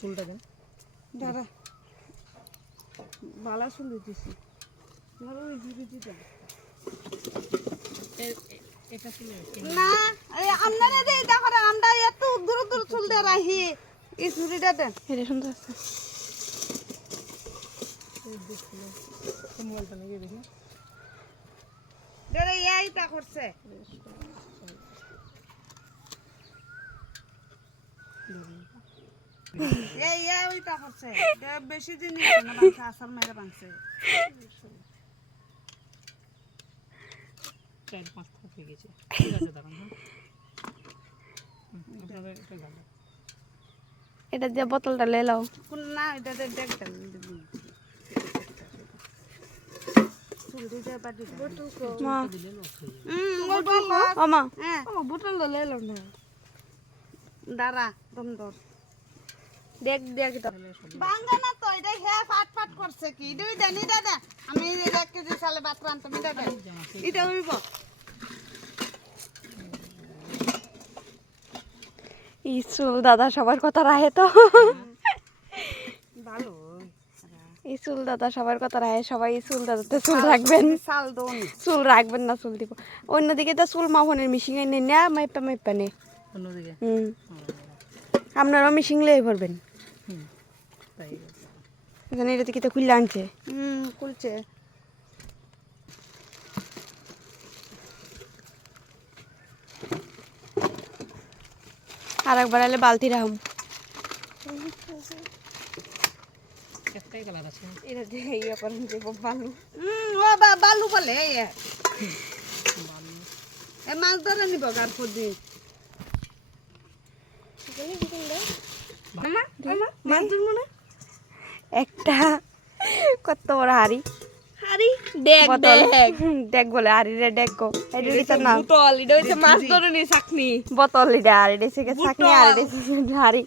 চুলটা দেন দাঁড়া বালা চুল দিতেছি ধরো ওই ঝুড়িটি দেন এটা চুলে না এই আপনারা যে দেখো আমরা এত দূর দূর চুল দিয়ে রাখি এই ঝুড়িটা দেন এটা সুন্দর আছে মোবাইলটা নিয়ে দেখি ধরে এইটা করছে ওইটা করছে বেশি দিন না বাংছে আসার মেরে বাংছে 4-5 ফুট হয়ে গেছে ঠিক আছে দাঁড়ান আপনারা এটা গালো এটা দিয়ে বোতলটা লে লাও কোন না এটা দেখতেন চুল দিতে পাটি বোতল মা দিলে লস হয়ে যাবে বোতল ও মা হ্যাঁ বোতলটা লে লাও না দাঁড়া দম দর দেখ দেখ তো বাঙ্গা না তো এটা হ্যাঁ ফাট ফাট করছে কি দুই জানি দাদা আমি 1 কেজি চালে ভাত রান্তাম দাদা এটা হইব ইসুল দাদা সবার কথা রাহে তো ভালো ইসুল দাদা সবার কথা রাহে সবাই ইসুল দাদাতে চুল রাখবেন চাল দোন চুল রাখবেন না চুল দিব অন্যদিকে তো চুল মাফনের মিশিং এনে না মাইপা মাইপা নে অন্যদিকে আপনারাও মিশিং লয়ে ভরবেন তাই জানি এটা থেকে তো খুললে আনছে খুলছে আর একবার আলে বালতি রাখুন একটাই কালার আছে এটা দিয়ে ইয়ে করেন যে বালু ও বালু বলে এ মাছ ধরে নিব গার পদি মাছ ধরবো না একটা কত বড় হাড়ি হারি দেখ বোতল দেখ বলে হাড়িরে দেখ গো এটা না বোতল এটা হইছে মাছ ধরে নি চাকনি বোতল এটা আর এটা থেকে ছাকনি আর এটা হাড়ি